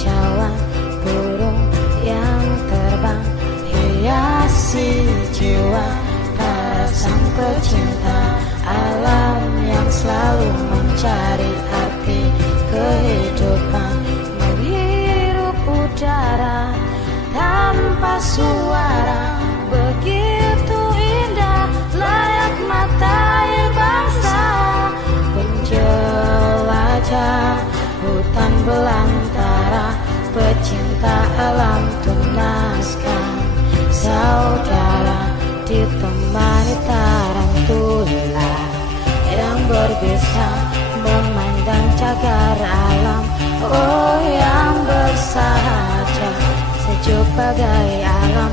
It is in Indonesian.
kicauan burung yang terbang hiasi jiwa para sang pecinta alam yang selalu mencari arti kehidupan, menghirup udara tanpa suara, begitu indah layak mata air bangsa. Penjelajah hutan belantara, pecinta alam tunaskan saudara, ditemani tarantula yang berbisa memandang cagar alam. Oh, yang bersahaja sejuk bagai alam.